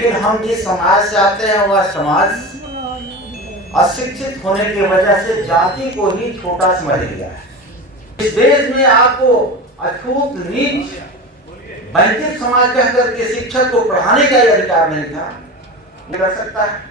लेकिन हम जिस समाज से आते हैं वह समाज अशिक्षित होने की वजह से जाति को ही छोटा समझ लिया है। इस देश में आपको अछूत नीच वंचित समाज कह करके शिक्षक को पढ़ाने का अधिकार नहीं था, कर सकता है।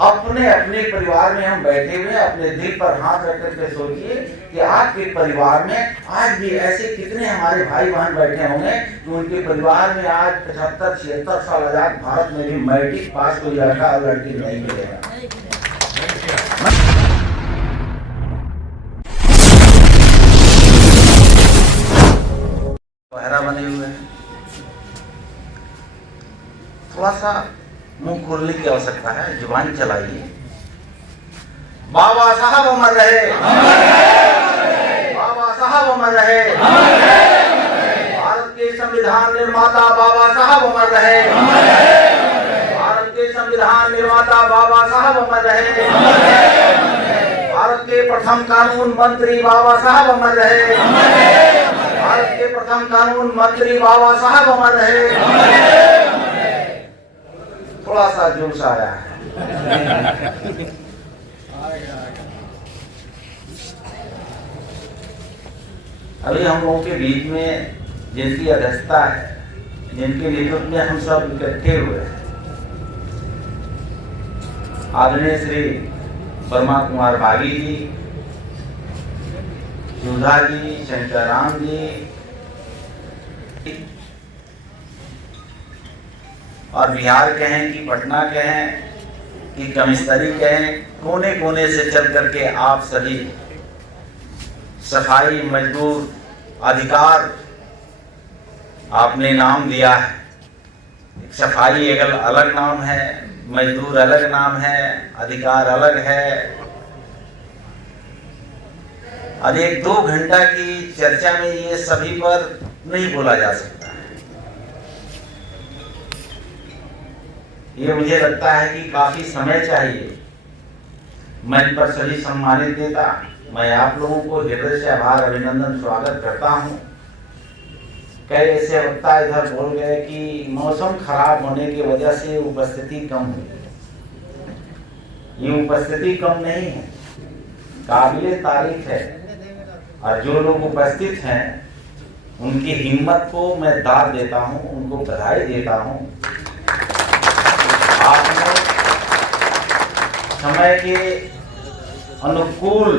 अपने अपने परिवार में हम बैठे हुए अपने दिल पर हाथ रख करके सोचिए कि आपके परिवार में आज भी ऐसे कितने हमारे भाई बहन बैठे होंगे जो उनके परिवार में आज 75-76 साल आजाद भारत में भी मैट्रिक पास कोई लड़का और लड़की नहीं मिलेगा। बहरा बने हुए हैं, थोड़ा सा मुंह खोलने की आवश्यकता है, जुबान चलाइए। बाबा साहब अमर रहे, बाबा साहब अमर रहे, भारत के संविधान निर्माता बाबा साहब अमर रहे, भारत के संविधान निर्माता बाबा साहब अमर रहे, भारत के प्रथम कानून मंत्री बाबा साहब अमर रहे, भारत के प्रथम कानून मंत्री बाबा साहब अमर रहे। थोड़ा सा जोश आया है। अभी हम लोगों के बीच में जिनकी अध्यक्षता है, जिनके नेतृत्व में हम सब इकट्ठे हुए हैं, आदरणीय श्री वर्मा कुमार बागी जी, सुधा जी, शंकर राम जी और बिहार के हैं कि पटना के हैं कि कमिश्नरी के हैं, कोने कोने से चल करके आप सभी सफाई मजदूर अधिकार आपने नाम दिया है। सफाई एक अलग नाम है, मजदूर अलग नाम है, अधिकार अलग है। अब 1-2 घंटा की चर्चा में ये सभी पर नहीं बोला जा सकता। ये मुझे लगता है कि काफी समय चाहिए। मैं इन पर सभी सम्मानित देता, मैं आप लोगों को हृदय से आभार अभिनंदन स्वागत करता हूँ। कई ऐसे वक्ता इधर बोल गए कि मौसम खराब होने की वजह से उपस्थिति कम हुई। ये उपस्थिति कम नहीं है, काबिले तारीफ है, और जो लोग उपस्थित हैं उनकी हिम्मत को मैं दाद देता हूँ, उनको बधाई देता हूँ। आपने समय के अनुकूल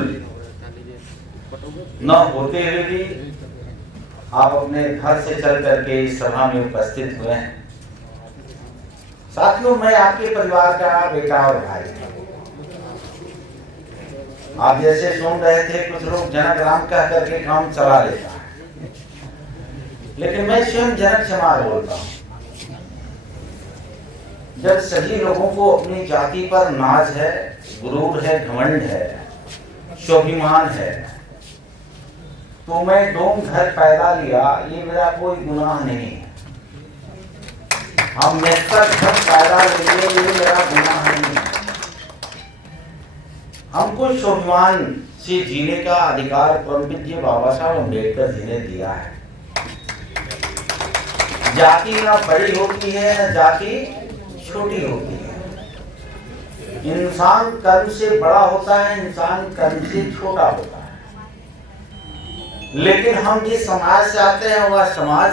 न होते हुए भी आप अपने घर से चल करके इस सभा में उपस्थित हुए हैं। साथियों, मैं आपके परिवार का बेटा और भाई। आप जैसे सुन रहे थे, कुछ लोग जनक राम कह करके काम चला लेता है, लेकिन मैं स्वयं जनक समाज बोलता हूँ। जब सभी लोगों को अपनी जाति पर नाज है, गुरूर है, घमंड है, स्वाभिमान है, तो मैं डोम घर पैदा लिया, ये मेरा कोई गुनाह नहीं है। हम नेत्र घर पैदा लिए, ये मेरा गुनाह नहीं है। हमको स्वाभिमान से जीने का अधिकार परमपूज्य बाबा साहब अम्बेडकर जी ने दिया है। जाति ना बड़ी होती है, न जाति छोटी होती है। इंसान कर्म से बड़ा होता है, इंसान कर्म से छोटा होता है। लेकिन हम जिस समाज से आते हैं वह समाज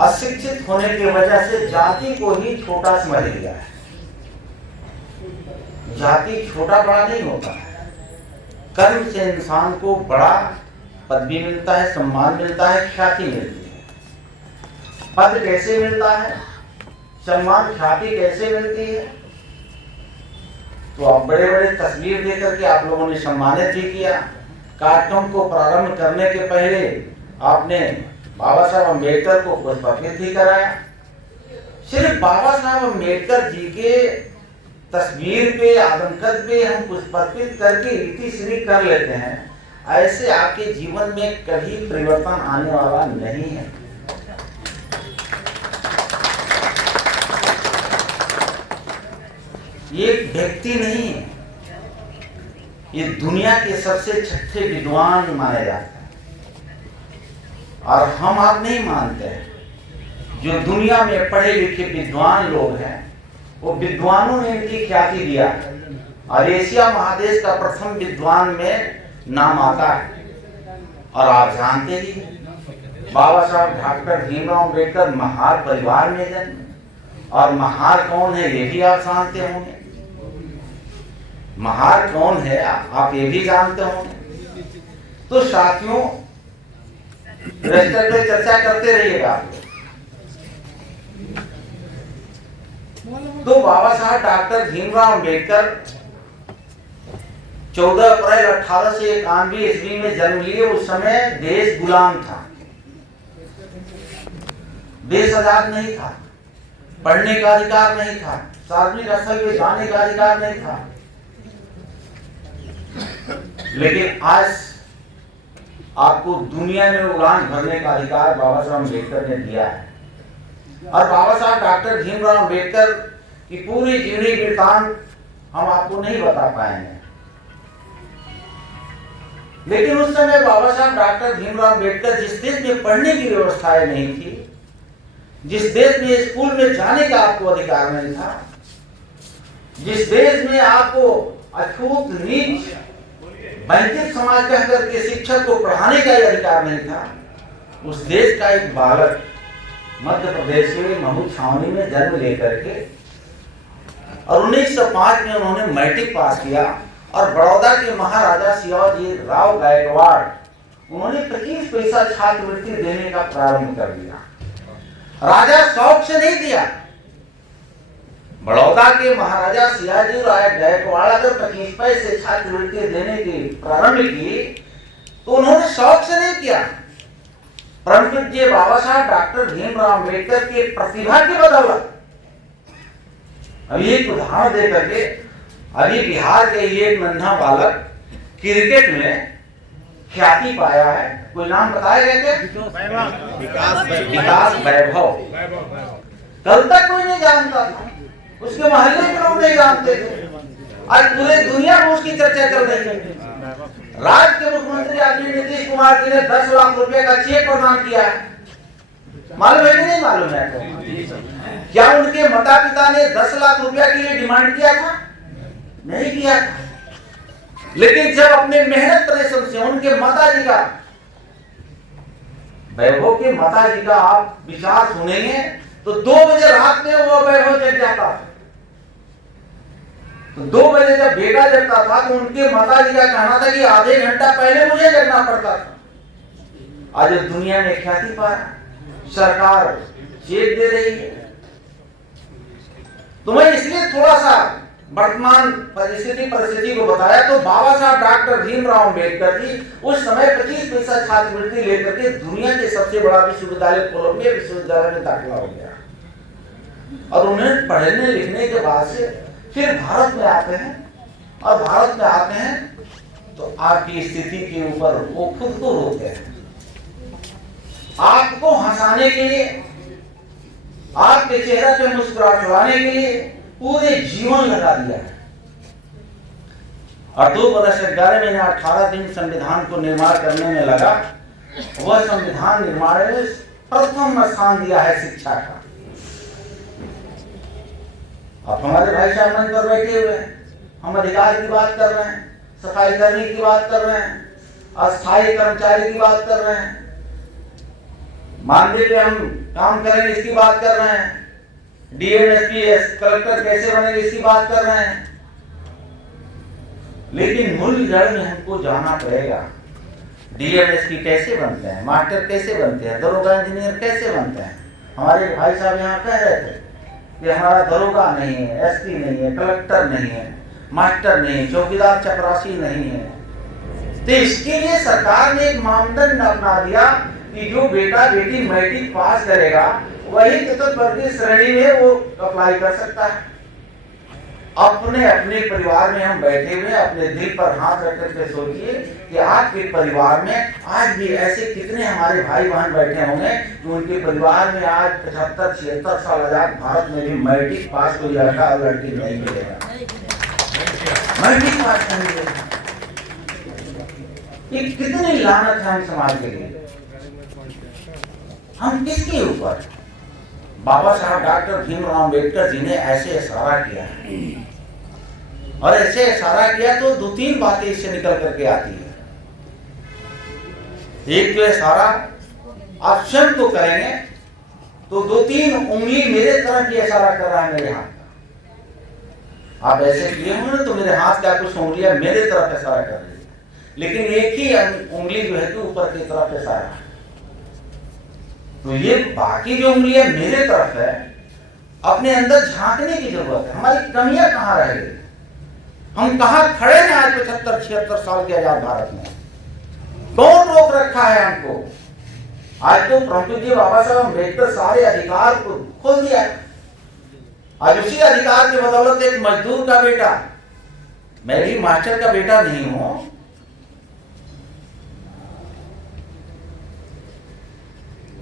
अशिक्षित होने की वजह से जाति को ही छोटा समझ लिया है। जाति छोटा बड़ा नहीं होता है, कर्म से इंसान को बड़ा पदवी मिलता है, सम्मान मिलता है, ख्याति मिलती है। पद कैसे मिलता है, सम्मान ख्याति कैसे मिलती है? तो आप बड़े बड़े तस्वीर देकर के आप लोगों ने सम्मानित भी किया। कार्यक्रम को प्रारंभ करने के पहले आपने बाबा साहब अम्बेडकर को पुष्पार्पित भी कराया। सिर्फ बाबा साहब अम्बेडकर जी के तस्वीर पे, आदमकद पे हम पुष्पार्पित करके रीति श्री कर लेते हैं, ऐसे आपके जीवन में कभी परिवर्तन आने वाला नहीं है। ये एक व्यक्ति नहीं है, ये दुनिया के सबसे छठे विद्वान माने जाते हैं, और हम आप नहीं मानते हैं। जो दुनिया में पढ़े लिखे विद्वान लोग हैं, वो विद्वानों ने इनकी ख्याति दिया और एशिया महादेश का प्रथम विद्वान में नाम आता है। और आप जानते ही बाबा साहब डॉक्टर भीमराव अम्बेडकर महार परिवार में जन्मे। और महार कौन है ये भी आप जानते होंगे। महार कौन है आप ये भी जानते होंगे। तो साथियों, रजिस्टर पे चर्चा करते रहिएगा। तो बाबा साहब डॉक्टर भीमराव अम्बेडकर 14 अप्रैल 1891 ईस्वी में जन्म लिए। उस समय देश गुलाम था, देश आजाद नहीं था, पढ़ने का अधिकार नहीं था, सार्वजनिक स्थल पे जाने का अधिकार नहीं था। लेकिन आज आपको दुनिया में उड़ान भरने का अधिकार बाबा साहब अम्बेडकर ने दिया है। और बाबा साहब डॉक्टर भीमराव अम्बेडकर की पूरी जीवनी वृत्तांत हम आपको नहीं बता पाएंगे। लेकिन उस समय बाबा साहब डॉक्टर भीमराव अम्बेडकर जिस देश में पढ़ने की व्यवस्थाएं नहीं थी, जिस देश में स्कूल में जाने का आपको अधिकार नहीं था, जिस देश में आपको अछूत नीच वंचित समाज कह करके शिक्षक को पढ़ाने का अधिकार नहीं था, उस देश का एक बालक मध्य प्रदेश के महू छावनी में जन्म लेकर के और 1905 में उन्होंने मैट्रिक पास किया। और बड़ौदा के महाराजा शिवाजी राव गायकवाड़ उन्होंने 25 पैसा छात्रवृत्ति देने का प्रारंभ कर दिया। राजा शौक से नहीं दिया। बड़ौदा के महाराजा शिवाजी राव गायकवाड़ अगर 25 पैसे छात्रवृत्ति देने की प्रारंभ की तो उन्होंने शौक से नहीं किया, परंतु ये बाबा साहब डॉक्टर भीमराव अम्बेडकर के प्रतिभा की बदौलत। अभी एक उदाहरण दे करके, अभी बिहार के एक नन्हा बालक क्रिकेट में ख्याति पाया है। कोई नाम बताएगा क्या? विकास वैभव। कल तक कोई नहीं जानता था, उसके मोहल्ले के लोग नहीं जानते थे। आज पूरे दुनिया में उसकी चर्चा चल रही है। राज्य के मुख्यमंत्री आदरणीय नीतीश कुमार जी ने 10 लाख रुपए का चेक प्रदान किया है। मालूम है कि नहीं मालूम है? क्या उनके माता पिता ने 10 लाख रुपया के लिए डिमांड किया था? नहीं किया था। लेकिन जब अपने मेहनत परिश्रम से उनके माताजी का, वैभव के माताजी का आप विचार सुनेंगे तो 2 बजे रात में वो वैभव जग जाता था। तो 2 बजे जब बेटा जगता था तो उनके माताजी का कहना था कि आधे घंटा पहले मुझे जगना पड़ता था। आज दुनिया में ख्याति पा सरकार चेक दे रही है। तो मैं इसलिए थोड़ा सा वर्तमान परिस्थिति को बताया। तो बाबा साहब डॉक्टर भीमराव अम्बेडकर जी उस समय 25 पैसा छात्रवृत्ति लेकर के दुनिया के सबसे बड़ा विश्वविद्यालय कोलंबिया विश्वविद्यालय में दाखिला हो गया। और उन्हें पढ़ने लिखने के बाद से फिर भारत में आते हैं। और भारत में आते हैं तो आपकी स्थिति के ऊपर वो खुद को रोकते हैं। आपको हंसाने के लिए, आपके चेहरे पे मुस्कुराहट लाने के लिए पूरे जीवन लगा दिया है। और 2 वर्ष 11 महीने 18 दिन संविधान को निर्माण करने में लगा। वह संविधान निर्माण में प्रथम स्थान दिया है शिक्षा का। अब हमारे भाई साहब मंच पर बैठे हुए हैं, हम अधिकार की बात कर रहे हैं, सफाई कर्मी की बात कर रहे हैं, अस्थायी कर्मचारी की बात कर रहे हैं, मानदेय पे हम काम करेंगे इसकी बात कर रहे हैं, डीएम एसपी कलेक्टर कैसे बनेंगे इसकी बात कर रहे हैं। लेकिन मूल जड़ में हमको जाना पड़ेगा। डीएम एसपी कैसे बनते हैं, मास्टर कैसे बनते हैं, दरोगा इंजीनियर कैसे बनते हैं। हमारे भाई साहब यहाँ कह रहे थे कि हमारा दरोगा नहीं है, एसपी नहीं है, कलेक्टर नहीं है, मास्टर नहीं है, चौकीदार चपरासी नहीं है। तो इसके लिए सरकार ने एक मानदंड अपना दिया कि जो बेटा बेटी मैट्रिक पास करेगा वही चतुर्थवर्गीय श्रेणी में वो अप्लाई कर सकता है। अपने अपने परिवार में हम बैठे हुए अपने दिल पर हाथ रख करके सोचिए कि आपके परिवार में आज भी ऐसे कितने हमारे भाई बहन बैठे होंगे जो उनके परिवार में आज 75-76 साल आजाद भारत में भी मैट्रिक पास कोई लड़का और लड़की नहीं मिलेगा, मैट्रिक पास नहीं मिलेगा। ये कितनी लानत है हम समाज के लिए। हम किसके ऊपर बाबा साहब डॉक्टर भीमराव अम्बेडकर जी ने ऐसे इशारा किया है, और ऐसे इशारा किया तो 2-3 बातें इससे निकल करके आती है। एक जो इशारा आप स्वयं को करेंगे तो 2-3 उंगली मेरे तरफ ये इशारा कर रहा है, मेरे हाथ का। आप ऐसे किए होंगे तो मेरे हाथ का कुछ उंगलियां मेरे तरफ इशारा कर रही है, लेकिन एक ही उंगली जो है कि ऊपर की तरफ इशारा है। तो ये बाकी जो उंगलियां मेरे तरफ है, अपने अंदर झांकने की जरूरत है। हमारी कमियां कहाँ रह गई, हम कहाँ खड़े हैं आज 75-76 साल के आजाद भारत में? कौन रोक रखा है हमको? आज तो प्रभुजी बाबा साहब अम्बेडकर सारे अधिकार को खोल दिया है। आज उसी अधिकार की बदौलत एक मजदूर का बेटा, मैं भी मास्टर का बेटा नहीं हूं,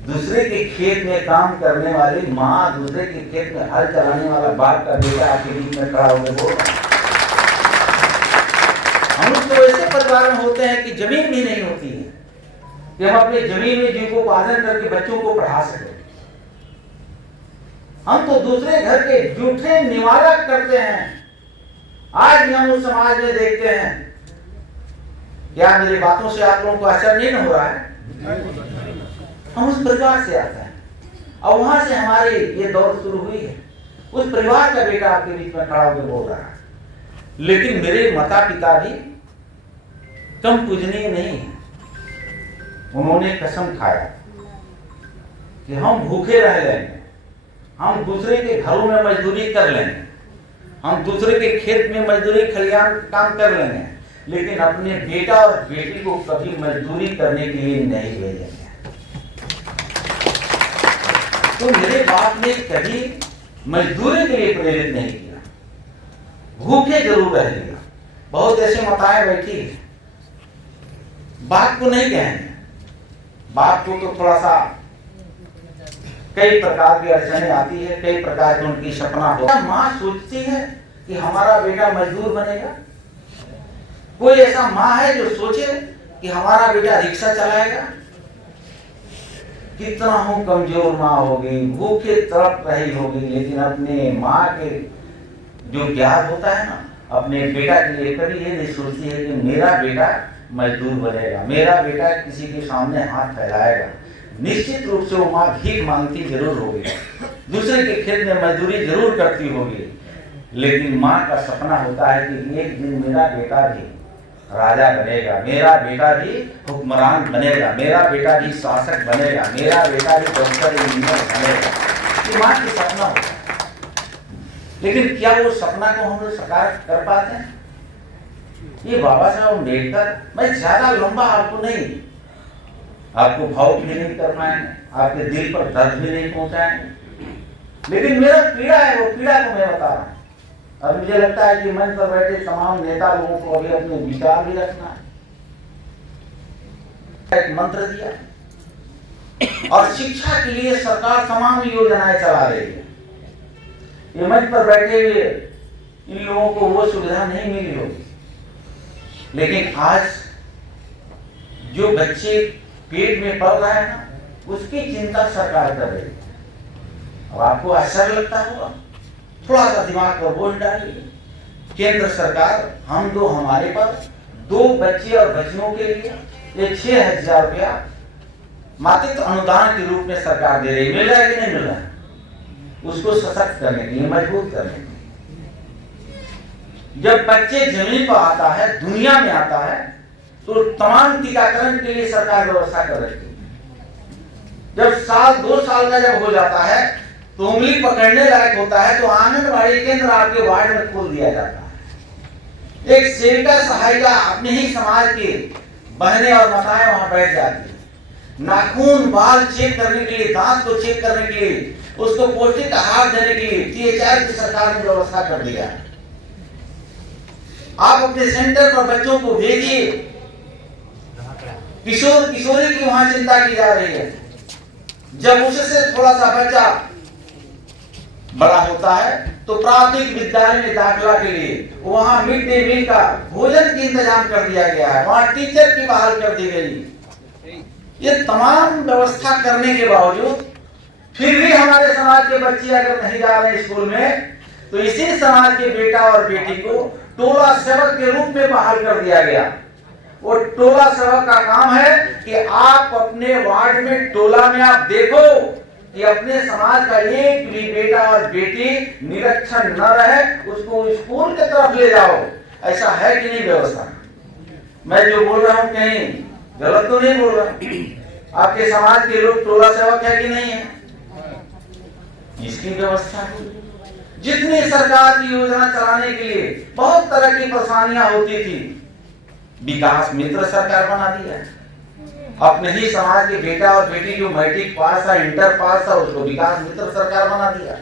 दूसरे के खेत में काम करने वाली माँ, दूसरे के खेत में हल चलाने वाला बाप का बेटा आपके बीच में खड़ा होकर बोल रहा है। हम तो ऐसे परिवार में होते हैं कि जमीन भी नहीं होती है कि हम अपनी जमीन में जीविकोपार्जन करके बच्चों को पढ़ा सके। हम तो दूसरे घर के जूठे निवाला करते हैं। आज भी हम उस समाज में देखते हैं। क्या मेरी बातों से आप लोगों को असर नहीं हो रहा है? हम उस परिवार से आते हैं और वहां से हमारी ये दौड़ शुरू हुई है। उस परिवार का बेटा आपके बीच में खड़ा होकर बोल रहा है। लेकिन मेरे माता पिता भी कम पूजनीय नहीं है। उन्होंने कसम खाया कि हम भूखे रह लेंगे, हम दूसरे के घरों में मजदूरी कर लेंगे, हम दूसरे के खेत में मजदूरी खलिहान काम कर लेंगे, लेकिन अपने बेटा और बेटी को कभी मजदूरी करने के लिए नहीं भेजेंगे। तो मेरे बाप ने कभी मजदूरी के लिए प्रेरित नहीं किया, भूखे जरूर रह लिया। बहुत ऐसे माताएं बैठी है, बाप को नहीं कहेंगे, बाप को तो थोड़ा सा कई प्रकार की अड़चने आती है, कई प्रकार की उनकी सपना होता है। माँ सोचती है कि हमारा बेटा मजदूर बनेगा? कोई ऐसा माँ है जो सोचे कि हमारा बेटा रिक्शा चलाएगा? कितना हूं कमजोर माँ होगी, भूखे तड़प रही होगी, लेकिन अपने माँ के जो प्यार होता है ना अपने बेटा के लिए, कभी ये नहीं सोचती है कि मेरा बेटा मजदूर बनेगा, मेरा बेटा किसी के सामने हाथ फैलाएगा। निश्चित रूप से वो माँ भीख मांगती जरूर होगी, दूसरे के खेत में मजदूरी जरूर करती होगी, लेकिन माँ का सपना होता है कि एक दिन मेरा बेटा भी राजा बनेगा, मेरा बेटा भी हुक्मरान बनेगा, मेरा बेटा भी शासक बनेगा, मेरा बेटा भी डॉक्टर इंजीनियर बनेगा। ये माँ की सपना होता है। लेकिन क्या वो सपना को हम लोग साकार कर पाते हैं? ये बाबा साहब अम्बेडकर, मैं ज्यादा लंबा आपको नहीं, आपको भावुक भी नहीं कर पाएंगे, आपके दिल पर दर्द भी नहीं पहुंचाएंगे, लेकिन मेरा पीड़ा है, वो पीड़ा को मैं बता रहा हूं। और मुझे लगता है कि मंच पर बैठे तमाम नेता लोगों को अभी अपने विचार भी रखना है। एक मंत्र दिया और शिक्षा के लिए सरकार तमाम योजनाएं चला रही है। ये मंच पर बैठे हुए इन लोगों को वो सुविधा नहीं मिली होगी, लेकिन आज जो बच्चे पेट में पल रहा है ना, उसकी चिंता सरकार कर रही है। अब आपको असर लगता होगा, थोड़ा सा दिमाग पर बोझ डालिए। केंद्र सरकार हमारे पास 2 बच्चे और बच्चियों के लिए ये 6,000 रुपया मातृत्व अनुदान के रूप में सरकार दे रही है। मिल रहा है कि नहीं मिल रहा है? उसको सशक्त करने के लिए, मजबूत करने के लिए। जब बच्चे जमीन पर आता है, दुनिया में आता है, तो तमाम टीकाकरण के लिए सरकार व्यवस्था कर रही है। जब 2 साल का जब हो जाता है तो उंगली पकड़ने लायक होता है, तो आंगनबाड़ी केंद्र आपके वार्ड में खोल दिया जाता है। एक सेविका सहायिका अपने ही समाज की बहनें और माताएं वहां बैठ जाती है। नाखून बाल चेक करने के लिए, दांत को चेक करने के लिए, उसको पौष्टिक आहार देने के लिए THR की सरकार ने व्यवस्था कर दिया है। आप अपने सेंटर पर बच्चों को भेजिए। किशोर किशोरी की वहां चिंता की जा रही है। जब उससे थोड़ा सा बच्चा बड़ा होता है तो प्राथमिक विद्यालय में दाखिला के लिए वहां मिड डे मील का भोजन का इंतजाम कर दिया गया है, वहां टीचर की बहाल कर दी गई। ये तमाम व्यवस्था करने के बावजूद फिर भी हमारे समाज के बच्चे अगर नहीं जा रहे स्कूल में, तो इसी समाज के बेटा और बेटी को टोला सेवक के रूप में बहाल कर दिया गया। वो टोला सेवक का काम है कि आप अपने वार्ड में, टोला में आप देखो कि अपने समाज का एक भी बेटा और बेटी निरक्षर न रहे, उसको स्कूल की तरफ ले जाओ। ऐसा है कि नहीं व्यवस्था? मैं जो बोल रहा हूँ कहीं गलत तो नहीं बोल रहा? आपके समाज के लोग टोला सेवक है कि नहीं है? इसकी व्यवस्था है। जितनी सरकार की योजना चलाने के लिए बहुत तरह की परेशानियां होती थी, विकास मित्र सरकार बना दिया। अपने ही समाज के बेटा और बेटी जो मैट्रिक पास था, इंटर पास था, उसको विकास मित्र सरकार बना दिया।